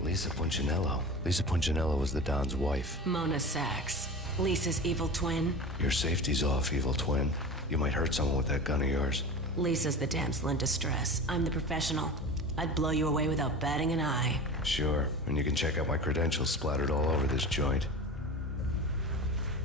Lisa Punchinello. Lisa Punchinello was the Don's wife. Mona Sachs. Lisa's evil twin. Your safety's off, evil twin. You might hurt someone with that gun of yours. Lisa's the damsel in distress. I'm the professional. I'd blow you away without batting an eye. Sure, and you can check out my credentials splattered all over this joint.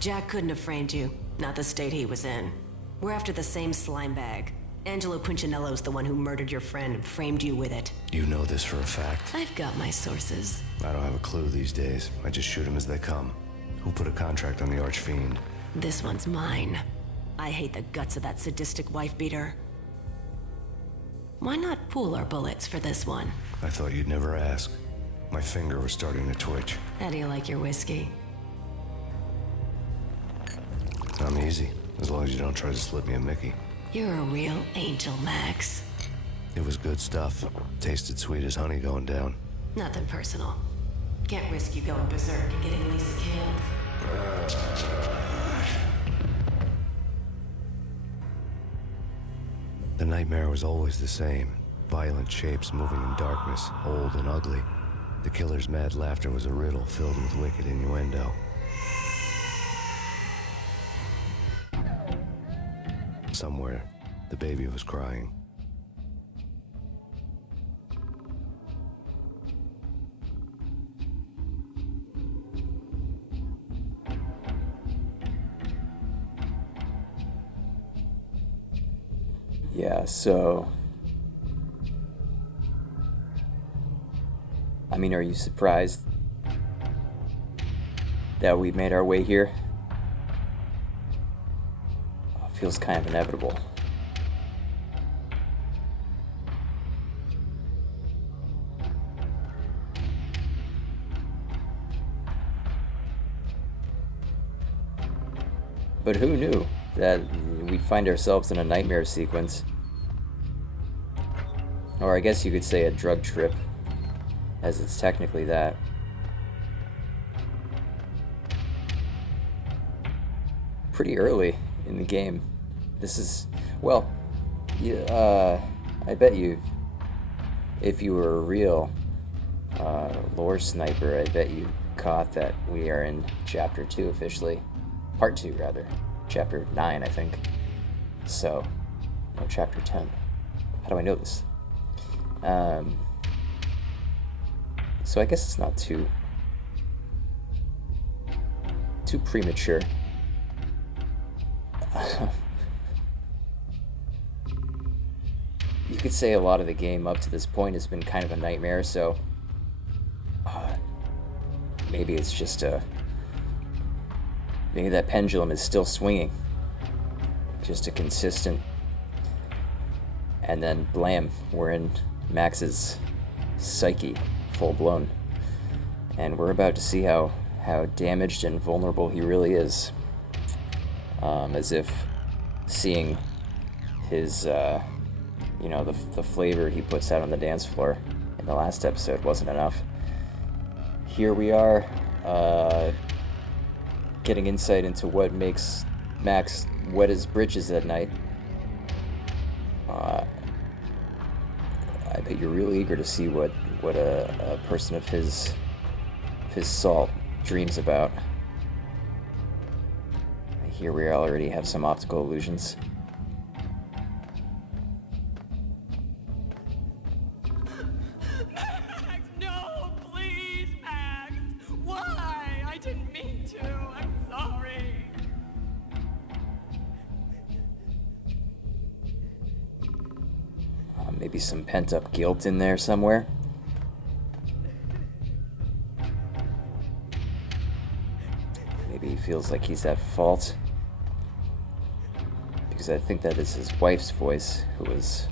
Jack couldn't have framed you. Not the state he was in. We're after the same slime bag. Angelo Punchinello's the one who murdered your friend and framed you with it. You know this for a fact? I've got my sources. I don't have a clue these days. I just shoot them as they come. Who put a contract on the Archfiend? This one's mine. I hate the guts of that sadistic wife-beater. Why not pool our bullets for this one? I thought you'd never ask. My finger was starting to twitch. How do you like your whiskey? I'm easy, as long as you don't try to slip me a Mickey. You're a real angel, Max. It was good stuff. Tasted sweet as honey going down. Nothing personal. Can't risk you going berserk and getting Lisa killed. The nightmare was always the same. Violent shapes moving in darkness, old and ugly. The killer's mad laughter was a riddle filled with wicked innuendo. Somewhere, the baby was crying. Yeah, so... I mean, are you surprised that we made our way here? Feels kind of inevitable. But who knew that we'd find ourselves in a nightmare sequence? Or I guess you could say a drug trip, as it's technically that. Pretty early in the game. This is, well, I bet you, if you were a real lore sniper, I bet you caught that we are in Chapter 2 officially. Part 2, rather. Chapter 9, I think. So, no, Chapter 10. How do I know this? So I guess it's not too premature. You could say a lot of the game up to this point has been kind of a nightmare, so maybe it's just maybe that pendulum is still swinging. Just a consistent, and then blam, we're in Max's psyche, full blown. And we're about to see how damaged and vulnerable he really is. As if seeing his, the flavor he puts out on the dance floor in the last episode wasn't enough. Here we are, getting insight into what makes Max wet his britches at night. I bet you're really eager to see what a person of his salt dreams about. Here we already have some optical illusions. Max, no, please, Max. Why? I didn't mean to. I'm sorry. Maybe some pent-up guilt in there somewhere. Maybe he feels like he's at fault. Because I think that is his wife's voice who was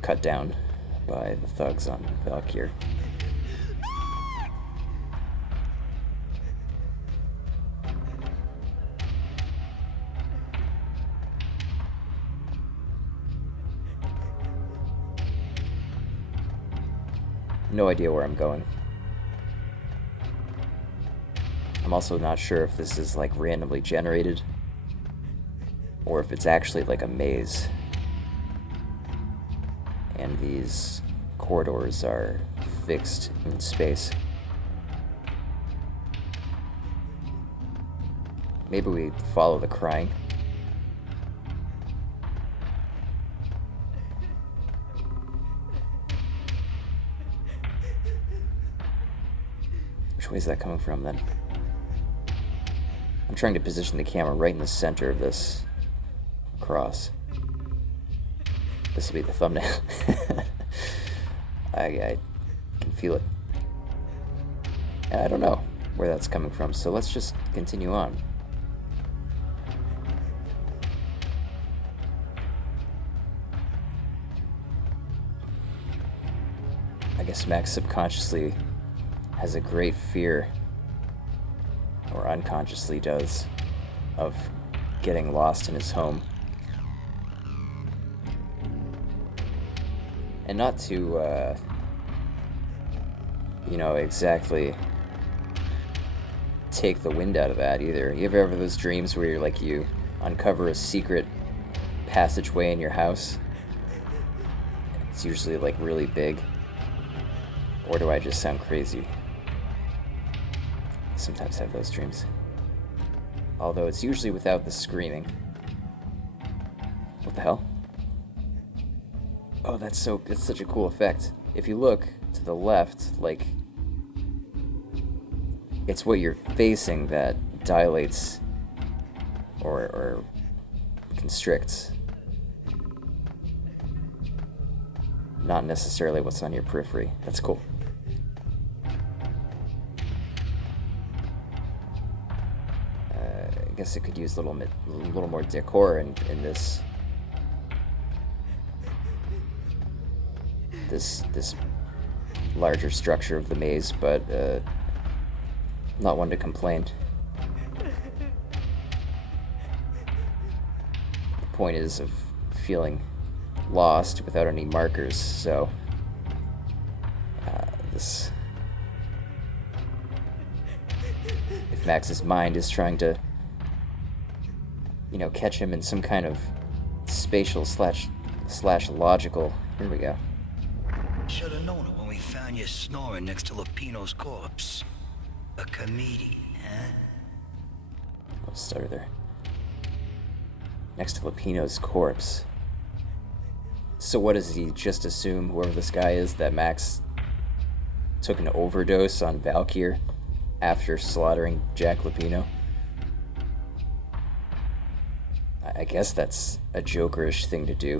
cut down by the thugs on Valkyr. No idea where I'm going. I'm also not sure if this is like randomly generated or if it's actually like a maze. And these corridors are fixed in space. Maybe we follow the crying. Which way is that coming from then? I'm trying to position the camera right in the center of this cross. This will be the thumbnail. I can feel it. And I don't know where that's coming from, so let's just continue on. I guess Max subconsciously has a great fear, or unconsciously does, of getting lost in his home. And not to, exactly take the wind out of that either. You ever have those dreams where you uncover a secret passageway in your house? It's usually like really big. Or do I just sound crazy? I sometimes have those dreams. Although it's usually without the screaming. What the hell? Oh, that's such a cool effect. If you look to the left, it's what you're facing that dilates or constricts. Not necessarily what's on your periphery. That's cool. I guess it could use a little more decor in this larger structure of the maze, but not one to complain. The point is of feeling lost without any markers, so if Max's mind is trying to catch him in some kind of spatial slash logical, here we go. Should have known it when we found you snoring next to Lupino's corpse. A comedian, huh? I'll start there. Next to Lupino's corpse. So what does he just assume, whoever this guy is, that Max took an overdose on Valkyr after slaughtering Jack Lupino? I guess that's a Jokerish thing to do.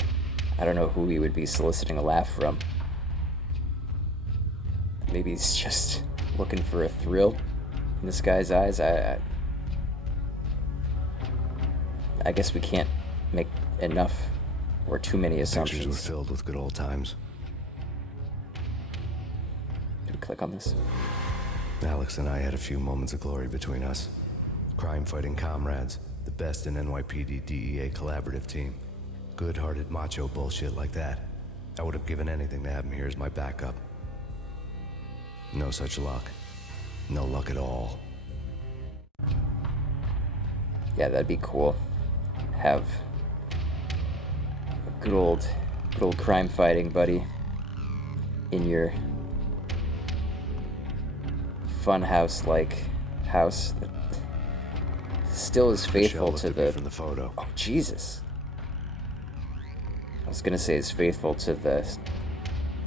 I don't know who he would be soliciting a laugh from. Maybe he's just looking for a thrill in this guy's eyes. I guess we can't make enough or too many assumptions. Pictures were filled with good old times. Do we click on this? Alex and I had a few moments of glory between us. Crime-fighting comrades, the best in NYPD DEA collaborative team. Good-hearted macho bullshit like that. I would have given anything to have him here as my backup. No such luck. No luck at all. Yeah, that'd be cool. Have a good old crime-fighting buddy in your funhouse-like house that still is faithful to the... from the photo. Oh, Jesus. I was gonna say is faithful to the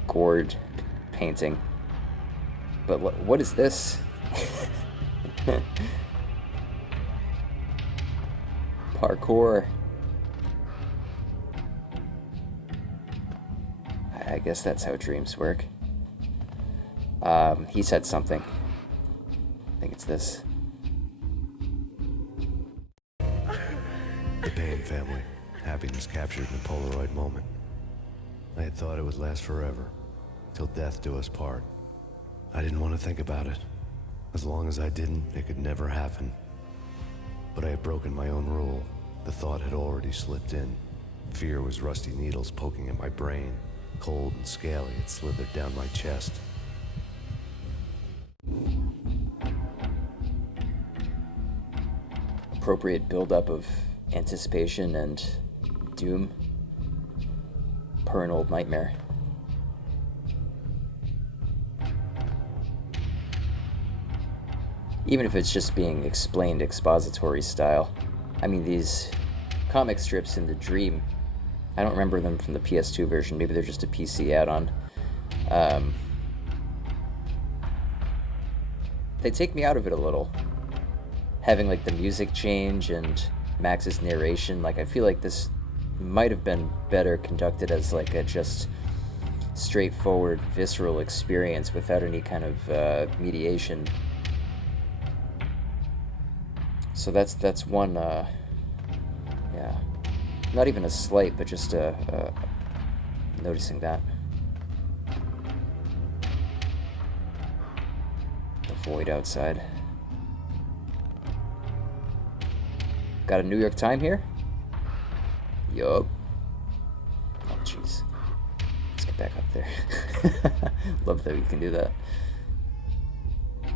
gourd painting. But what is this? Parkour. I guess that's how dreams work. He said something. I think it's this. The Payne family. Happiness captured in a Polaroid moment. I had thought it would last forever, till death do us part. I didn't want to think about it. As long as I didn't, it could never happen. But I had broken my own rule. The thought had already slipped in. Fear was rusty needles poking at my brain. Cold and scaly, it slithered down my chest. appropriate buildup of anticipation and doom per an old nightmare. Even if it's just being explained expository style. I mean, these comic strips in the Dream, I don't remember them from the PS2 version. Maybe they're just a PC add-on. They take me out of it a little. Having like the music change and Max's narration, like I feel like this might have been better conducted as like a just straightforward visceral experience without any kind of mediation. So that's one, yeah, not even a slight, but just noticing that. The void outside. Got a New York time here? Yup. Oh, jeez. Let's get back up there. Love that we can do that.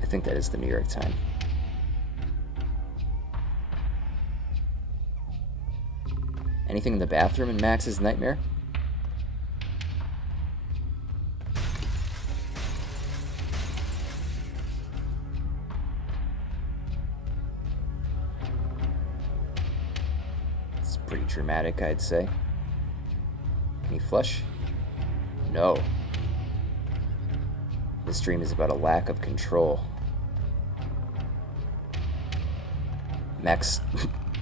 I think that is the New York time. Anything in the bathroom in Max's nightmare? It's pretty dramatic, I'd say. Can you flush? No. This dream is about a lack of control. Max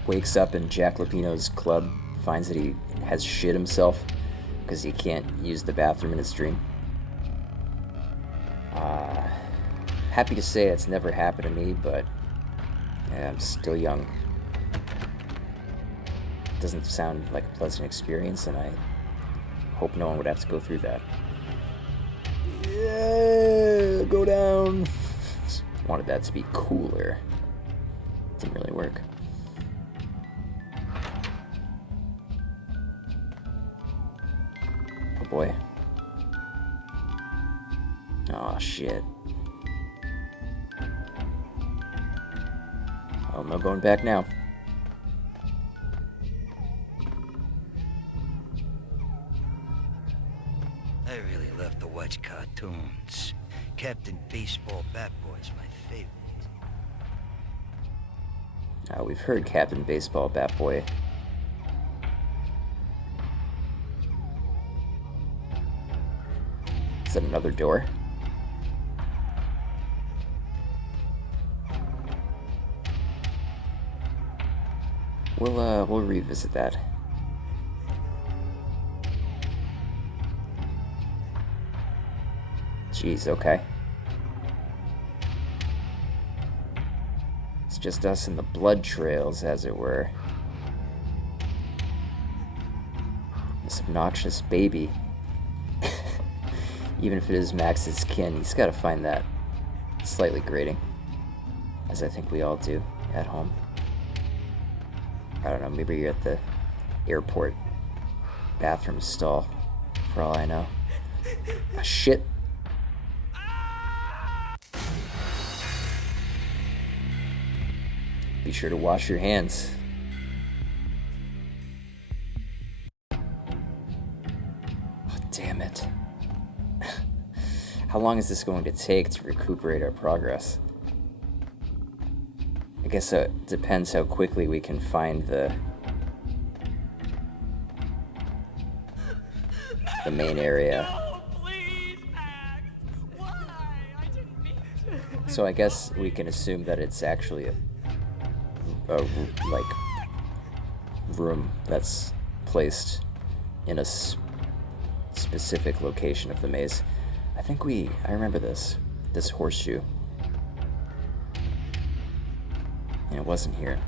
wakes up in Jack Lupino's club, finds that he has shit himself because he can't use the bathroom in his dream. Happy to say it's never happened to me, but yeah, I'm still young. Doesn't sound like a pleasant experience, and I hope no one would have to go through that. Yeah, go down. Wanted that to be cooler. Didn't really work. Oh boy. Oh shit. Oh, no going back now. I really love to watch cartoons. Captain Baseball Bat Boy's my favorite. We've heard Captain Baseball Bat Boy. Is that another door? We'll revisit that. Jeez, okay. It's just us and the blood trails, as it were. This obnoxious baby. Even if it is Max's kin, he's got to find that slightly grating, as I think we all do at home. I don't know, maybe you're at the airport bathroom stall, for all I know. Ah, shit. Be sure to wash your hands. Oh, damn it. How long is this going to take to recuperate our progress? I guess it depends how quickly we can find the main area. No, please, Max. Why? I didn't mean to. So I guess we can assume that it's actually a like room that's placed in a specific location of the maze. I remember this horseshoe. And it wasn't here.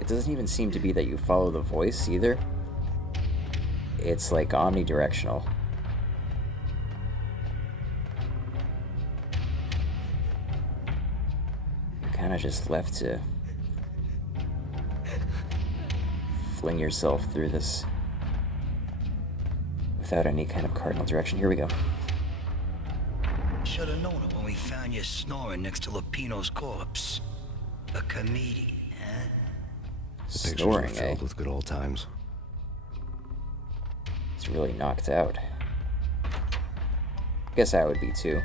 It doesn't even seem to be that you follow the voice either. It's like omnidirectional. You're kind of just left to fling yourself through this without any kind of cardinal direction. Here we go. should have known it when we found you snoring next to Lupino's corpse. A comedian, huh? The pictures were Snoring, eh? filled with good old times. He's really knocked out. Guess I would be too.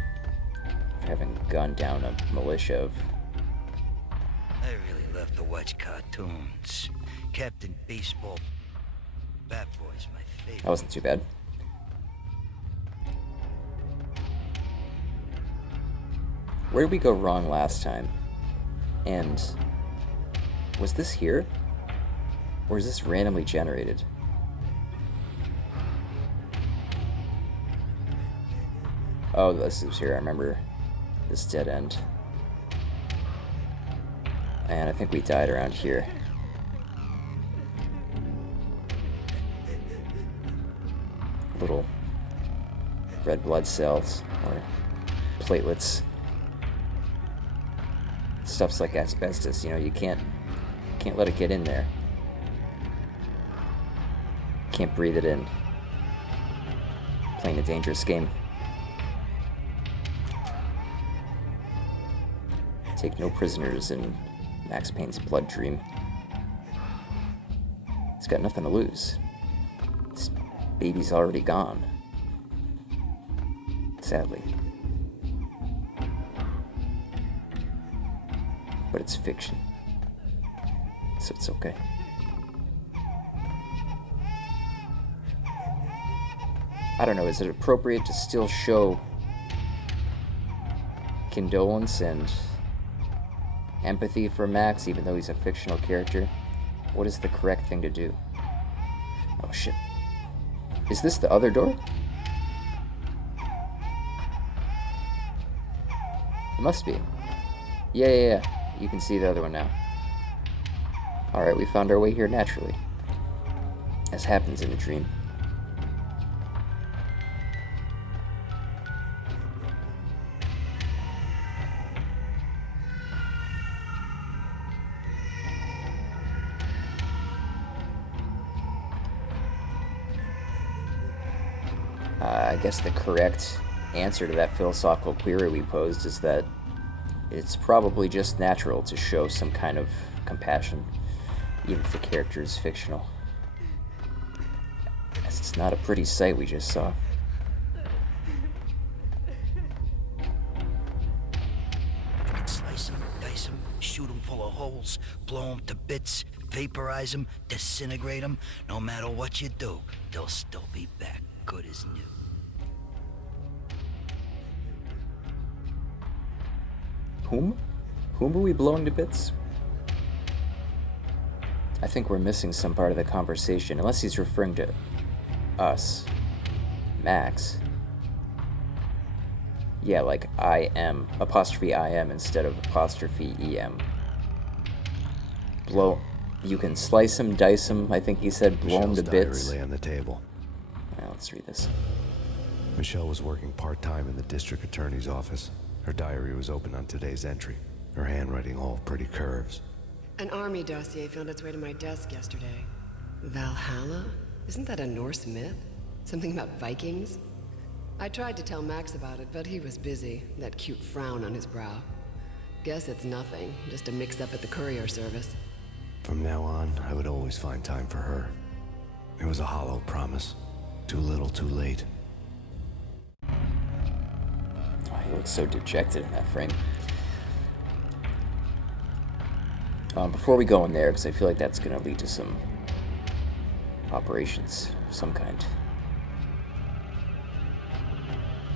Having gunned down a militia of... I really love to watch cartoons. Captain Baseball Bat Boy's my favorite. That wasn't too bad. Where did we go wrong last time? And was this here? Or is this randomly generated? Oh, this was here. I remember this dead end. And I think we died around here. Little red blood cells or platelets. Stuff's like asbestos, you know, you can't let it get in there. Can't breathe it in. Playing a dangerous game. Take no prisoners in Max Payne's blood dream. He's got nothing to lose. This baby's already gone. Sadly. But it's fiction. So it's okay. I don't know, is it appropriate to still show condolence and empathy for Max, even though he's a fictional character? What is the correct thing to do? Oh shit. Is this the other door? It must be. Yeah. You can see the other one now. Alright, we found our way here naturally. As happens in a dream. I guess the correct answer to that philosophical query we posed is that it's probably just natural to show some kind of compassion, even if the character is fictional. As it's not a pretty sight we just saw. You can slice them, dice them, shoot them full of holes, blow them to bits, vaporize them, disintegrate them. No matter what you do, they'll still be back good as new. Whom? Whom are we blowing to bits? I think we're missing some part of the conversation, unless he's referring to us. Max. Yeah, like I am, apostrophe I am instead of apostrophe EM. Blow, you can slice him, dice him, I think he said blow him to bits. Diary lay on the table. Well, let's read this. Michelle was working part-time in the district attorney's office. Her diary was open on today's entry. Her handwriting all pretty curves. An army dossier found its way to my desk yesterday. Valhalla? Isn't that a Norse myth? Something about Vikings? I tried to tell Max about it, but he was busy, that cute frown on his brow. Guess it's nothing, just a mix-up at the courier service. From now on, I would always find time for her. It was a hollow promise. Too little, too late. He looks so dejected in that frame. Before we go in there, because I feel like that's going to lead to some operations of some kind.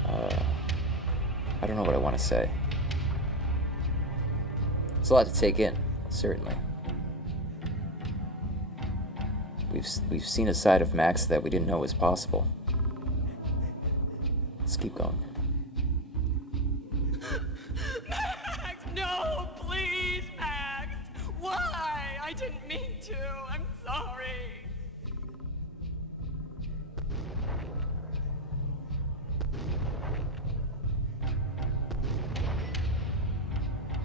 I don't know what I want to say. It's a lot to take in, certainly. We've seen a side of Max that we didn't know was possible. Let's keep going. Max, no, please, Max. Why? I didn't mean to. I'm sorry.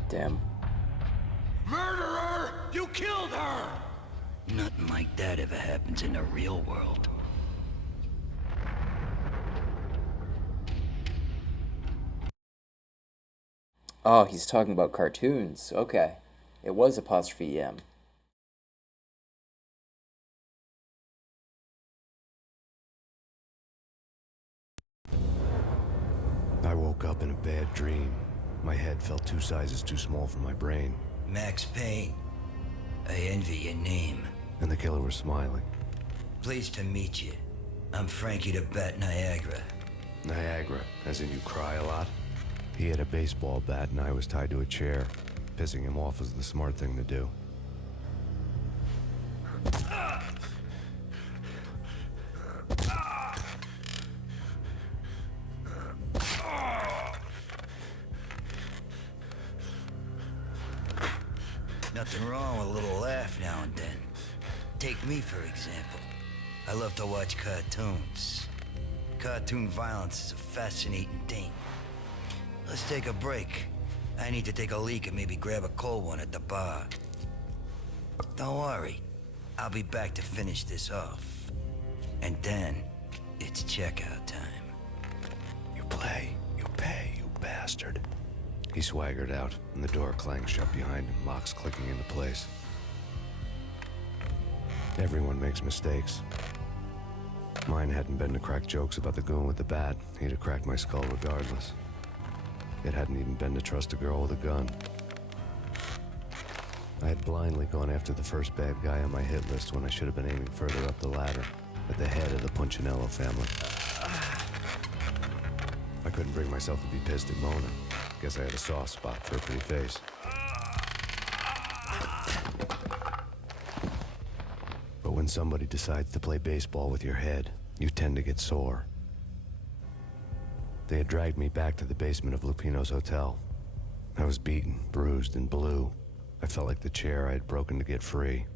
Damn. Murderer! You killed her! Nothing like that ever happens in the real world. Oh, he's talking about cartoons. Okay. It was apostrophe M. I woke up in a bad dream. My head felt 2 sizes too small for my brain. Max Payne. I envy your name. And the killer was smiling. Pleased to meet you. I'm Frankie the Bat Niagara. Niagara, as in you cry a lot? He had a baseball bat and I was tied to a chair. Pissing him off was the smart thing to do. Nothing wrong with a little laugh now and then. Take me, for example. I love to watch cartoons. Cartoon violence is a fascinating thing. Let's take a break. I need to take a leak and maybe grab a cold one at the bar. Don't worry. I'll be back to finish this off. And then, it's checkout time. You play, you pay, you bastard. He swaggered out, and the door clanged shut behind him, locks clicking into place. Everyone makes mistakes. Mine hadn't been to crack jokes about the goon with the bat. He'd have cracked my skull regardless. It hadn't even been to trust a girl with a gun. I had blindly gone after the first bad guy on my hit list when I should have been aiming further up the ladder, at the head of the Punchinello family. I couldn't bring myself to be pissed at Mona. Guess I had a soft spot for a pretty face. But when somebody decides to play baseball with your head, you tend to get sore. They had dragged me back to the basement of Lupino's hotel. I was beaten, bruised, and blue. I felt like the chair I had broken to get free.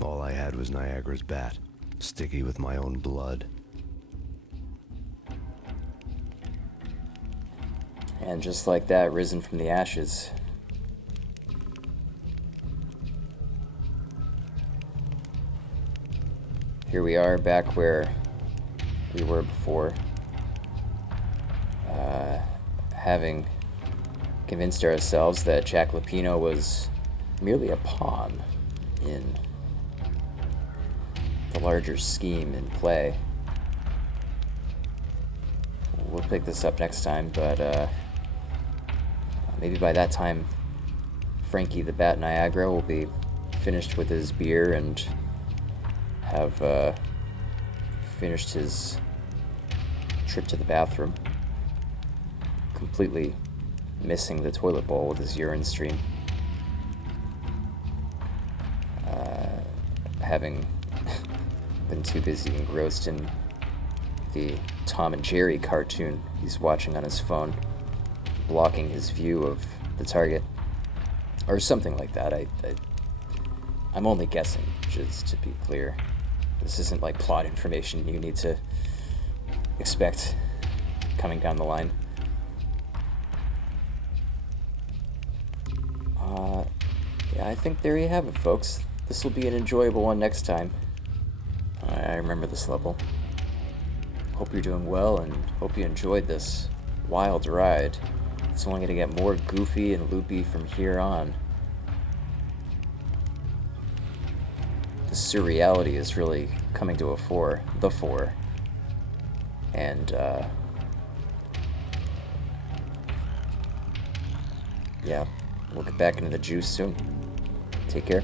All I had was Niagara's bat, sticky with my own blood. And just like that, risen from the ashes. Here we are, back where we were before. Having convinced ourselves that Jack Lupino was merely a pawn in the larger scheme in play. We'll pick this up next time, but maybe by that time Frankie the Bat Niagara will be finished with his beer and have finished his trip to the bathroom, completely missing the toilet bowl with his urine stream. Having been too busy engrossed in the Tom and Jerry cartoon he's watching on his phone, blocking his view of the target, or something like that. I'm only guessing, just to be clear. This isn't like plot information you need to expect coming down the line. Yeah, I think there you have it, folks. This will be an enjoyable one next time. I remember this level. Hope you're doing well and hope you enjoyed this wild ride. It's only going to get more goofy and loopy from here on. The surreality is really coming to the fore. And, yeah, we'll get back into the juice soon. Take care.